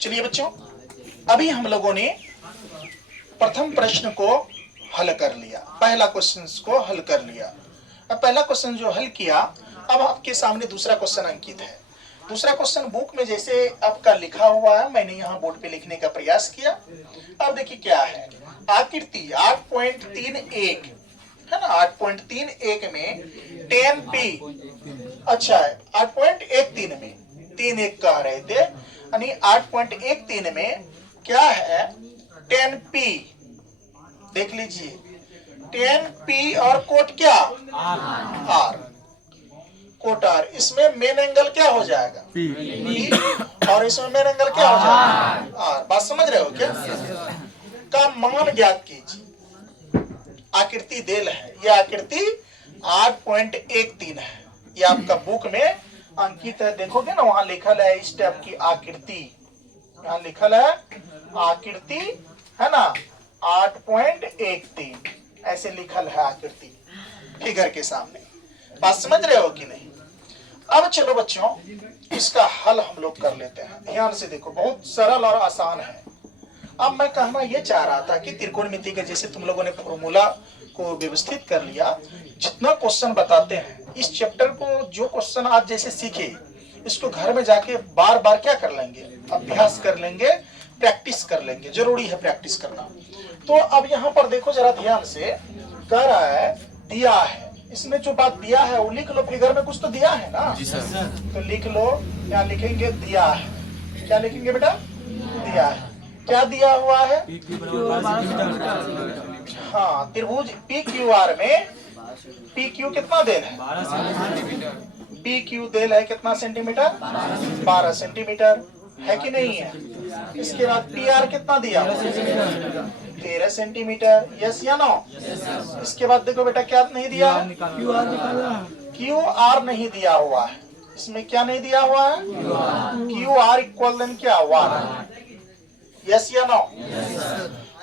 चलिए बच्चों, अभी हम लोगों ने प्रथम प्रश्न को हल कर लिया, पहला क्वेश्चन को हल कर लिया। अब पहला क्वेश्चन जो हल किया, अब आपके सामने दूसरा क्वेश्चन अंकित है। दूसरा क्वेश्चन बुक में जैसे आपका लिखा हुआ है, मैंने यहाँ बोर्ड पे लिखने का प्रयास किया। अब देखिए क्या है, आकृति 8.31 है ना, 8.31 में 10p, अच्छा है 8.13 में 3.1 कह रहे थे, यानी 8.13 में क्या है 10p, देख लीजिए 10p और कोट क्या r, कोट r, इसमें मेन एंगल क्या हो जाएगा p, और इसमें मेन एंगल क्या हो जाएगा r। बात समझ रहे हो क्या? का मान ज्ञात कीजिए। आकृति देल है, यह आकृति 8.13 है, ये आपका बुक में अंकित है। देखोगे ना वहां लिखल है इस टाइप की आकृति, यहाँ लिखल है आकृति है ना 8.13, ऐसे लिखल है आकृति फिगर के सामने। बात समझ रहे हो कि नहीं? अब चलो बच्चों, इसका हल हम लोग कर लेते हैं। ध्यान से देखो, बहुत सरल और आसान है। अब मैं कहना ये चाह रहा था कि त्रिकोणमिति के जैसे तुम लोगों ने फॉर्मूला को व्यवस्थित कर लिया, जितना क्वेश्चन बताते हैं इस चैप्टर को, जो क्वेश्चन आज जैसे सीखे, इसको घर में जाके बार बार क्या कर लेंगे, अभ्यास कर लेंगे, प्रैक्टिस कर लेंगे। जरूरी है प्रैक्टिस करना। तो अब यहाँ पर देखो जरा ध्यान से, कह रहा है दिया है, इसमें जो बात दिया है वो लिख लो, फिगर में कुछ तो दिया है ना जी सर। तो लिख लो, यहाँ लिखेंगे दिया है। क्या लिखेंगे बेटा? दिया है। क्या दिया हुआ है? हाँ, त्रिभुज पी क्यू आर में पी क्यू कितना देल है? 12 सेंटीमीटर। पी क्यू देल है कितना सेंटीमीटर? 12 सेंटीमीटर, है कि नहीं है? इसके बाद पी आर कितना दिया? 13 सेंटीमीटर, यस या नो? इसके बाद देखो बेटा क्या नहीं दिया है? क्यू आर नहीं दिया हुआ है। इसमें क्या नहीं दिया हुआ है? क्यू आर इक्वल देन क्या? 1, यस या नो?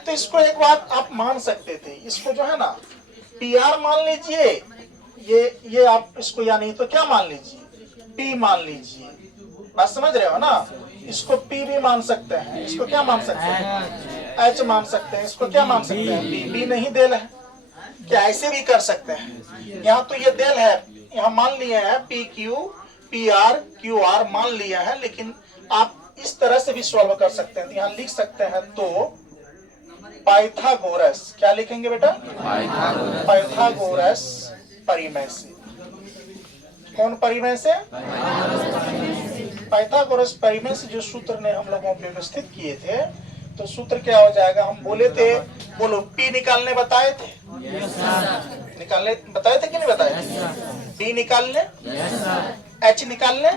तो इसको एक बात आप मान सकते थे, इसको जो है ना पी आर मान लीजिए, ये आप इसको, या नहीं तो क्या मान लीजिए, पी मान लीजिए। बात समझ रहे हो ना? इसको पी भी मान सकते हैं, इसको क्या मान सकते हैं? एच मान सकते हैं, इसको क्या मान सकते हैं? पी। बी नहीं देल है क्या? ऐसे भी कर सकते हैं। यहाँ तो ये देल है, यहाँ मान लिए हैं P Q, P R, Q R मान लिया है, लेकिन आप इस तरह से भी सॉल्व कर सकते हैं। यहाँ लिख सकते हैं तो पाइथागोरस, क्या लिखेंगे बेटा? पाइथागोरस परिमेय से। कौन परिमेय से? पाइथागोरस परिमेय से जो सूत्र ने हम लोगों को व्यवस्थित किए थे, तो सूत्र क्या हो जाएगा? हम बोले थे, बोलो, पी निकालने बताए थे? निकालने बताए थे कि नहीं बताए थे? पी निकालने, एच निकालने।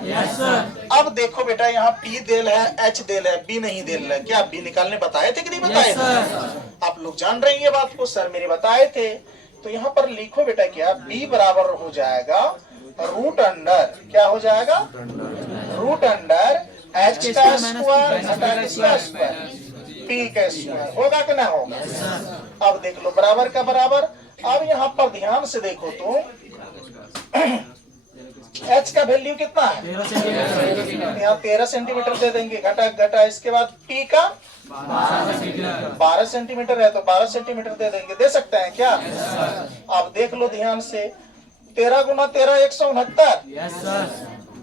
अब देखो बेटा, यहाँ पी देल है, एच देल है, बी नहीं देल है, क्या बी निकालने बताए थे कि नहीं बताए थे? आप लोग जान रहे हैं ये बात को, सर मेरे बताए थे। तो यहाँ पर लिखो बेटा, क्या बी बराबर हो जाएगा रूट अंडर, क्या हो जाएगा? रूट अंडर एच का स्क्वायर घटा किसका स्क्वायर? पी का स्क्वायर। होगा कि ना होगा? अब देख लो, बराबर का बराबर। अब यहाँ पर ध्यान से देखो तो एच का वैल्यू कितना है? यहाँ 13 सेंटीमीटर दे देंगे, घटा घटा। इसके बाद पी का 12 सेंटीमीटर है, तो 12 सेंटीमीटर दे देंगे। दे सकते हैं क्या? अब देख लो ध्यान से, 13 गुना 13 169।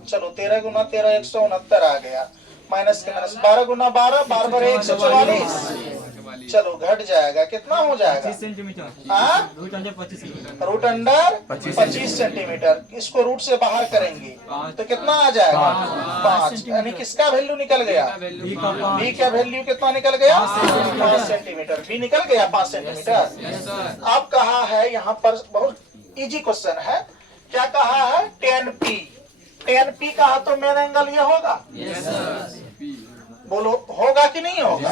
चलो 13 गुना 13 169 आ गया, माइनस के माइनस 12 गुना 12 12 144। चलो घट जाएगा, कितना हो जाएगा? 25 सेंटीमीटर। Root under 25 centimetre. इसको रूट से बाहर करेंगे तो कितना आ जाएगा? 5। यानी किसका वैल्यू निकल गया? बी का वैल्यू कितना निकल गया? 5 सेंटीमीटर। बी निकल गया 5 सेंटीमीटर। अब कहा है, यहाँ पर बहुत इजी क्वेश्चन है, क्या कहा है? 10p। 10p कहा तो मेन एंगल ये होगा? बोलो, होगा कि नहीं होगा?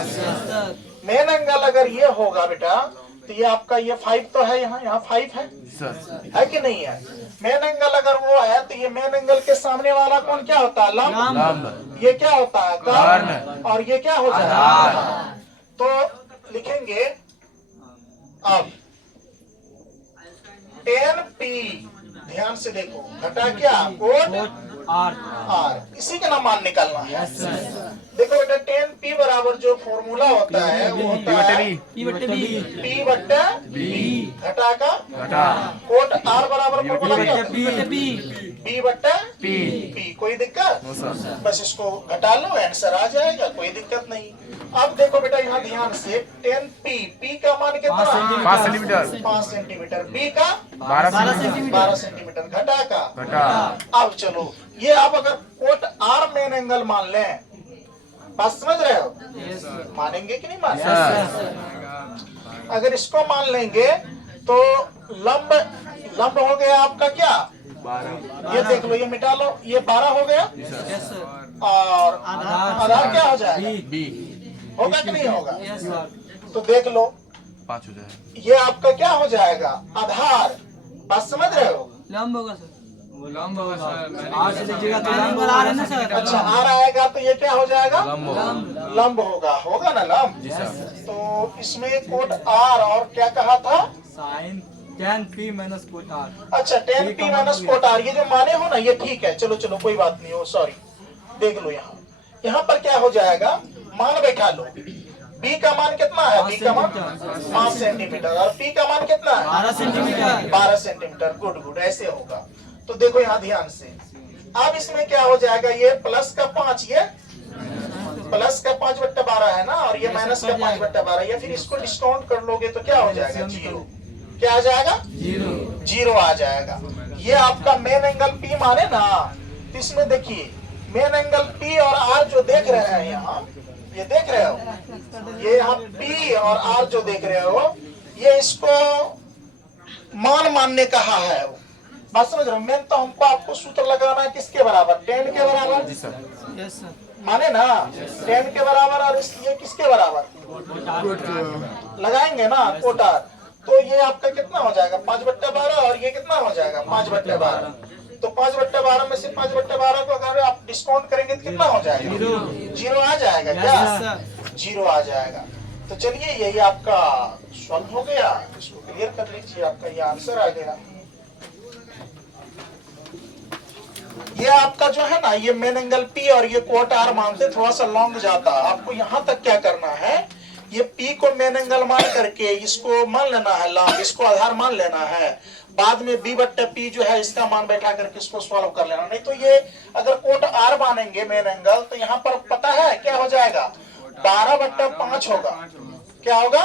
मेन एंगल अगर ये होगा बेटा, तो ये आपका ये 5 तो है, यहाँ 5 है कि नहीं है? मेन एंगल अगर वो है, तो ये मेन एंगल के सामने वाला कौन क्या होता है? लंब। ये क्या होता है? कर्ण। और ये क्या हो जाएगा? तो लिखेंगे अब 10p, ध्यान से देखो, घटा क्या? कोट आर, इसी का ना मान निकालना है। देखो बेटा 10p बराबर जो फॉर्मूला होता है वो होता है P बट्टा B घटा का कोट R बराबर फॉर्मूला क्या होता है B बट्टा P। कोई दिक्कत? बस इसको घटा लो, आंसर आ जाएगा, कोई दिक्कत नहीं। अब देखो बेटा यहाँ ध्यान से 10p, P का मान कितना? 5 सेंटीमीटर। 5 सेंटीमीटर, B का 12 सेंटीमीटर घटा का। अब चलो ये आप अगर कोट R मेन एंगल मान लें, बात समझ रहे हो? मानेंगे कि नहीं मानेंगे? अगर इसको मान लेंगे तो लंब हो गया आपका क्या? 12। ये देख लो, ये मिटा लो, ये 12 हो गया और आधार क्या हो जाएगा? B होगा कि नहीं होगा? तो देख लो 5 हो जाएगा। ये आपका क्या हो जाएगा? आधार। बात समझ रहे हो? लंब होगा सर, वो लंब होगा सर। आर से लीजिएगा तो लंब आ रहा है ना सर। अच्छा आर आएगा तो ये क्या हो जाएगा? लंब होगा ना लंब। तो इसमें कोट आर और क्या कहा था? Sine 10p minus cot R. अच्छा 10p माइनस कोट आर, ये जो माने हो ना ये ठीक है। चलो कोई बात नहीं हो, सॉरी। देख लो यहाँ पर क्या हो जाएगा? मान बैठा लो। B का मान कितना है? B का मान 5 सेंटीमीटर और P का मान कितना है? 12 सेंटीमीटर। गुड, ऐसे होगा। तो देखो यहाँ ध्यान से, अब इसमें क्या हो जाएगा? ये प्लस का 5, ये प्लस का 5/12 है ना, और ये माइनस का 5/12। या फिर इसको डिस्काउंट कर लोगे तो क्या हो जाएगा? 0। क्या आ जाएगा? 0 आ जाएगा। ये आपका मेन एंगल P माने ना, तो इसमें देखिए मेन एंगल P और R जो देख रहे हैं यहाँ, ये देख रहे हो, ये यहाँ P और R जो देख रहे हो, ये इसको मान मानने कहा है। बात समझ रहे हो? मेन तो हमको आपको सूत्र लगाना है किसके बराबर? 10 के बराबर। Yes sir. माने ना 10 के बराबर, और ये किसके बराबर लगाएंगे ना? Cot R. तो ये आपका कितना हो जाएगा? 5/12 और ये कितना हो जाएगा? 5/12। तो 5/12 में से 5/12 को अगर आप डिस्काउंट करेंगे तो कितना हो जाएगा? 0 आ जाएगा। क्या 0 आ जाएगा? तो चलिए यही आपका सॉल्व हो गया, इसको क्लियर कर लीजिए, आपका ये आंसर आ गया। ये आपका जो है ना, ये मेन एंगल P और ये कोट R मानते थोड़ा सा लॉन्ग जाता। आपको यहाँ तक क्या करना है? ये P को मेन एंगल मान करके इसको मान लेना है लंब, इसको आधार मान लेना है। बाद में B/P जो है इसका मान बैठा करके इसको सॉल्व कर लेना। नहीं तो ये अगर कोट R मानेंगे मेन एंगल, तो यहाँ पर पता है क्या हो जाएगा? 12/5 होगा। क्या होगा?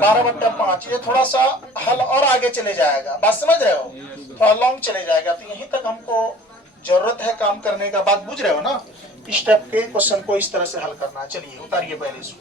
12/5। ये थोड़ा सा हल और आगे चले जाएगा। बात समझ रहे हो? थोड़ा लॉन्ग चले जाएगा। तो यहीं तक हमको जरूरत है काम करने का। बात बुझ रहे हो ना? इस टाइप के क्वेश्चन को इस तरह से हल करना है। चलिए उतारिए पहले इसको।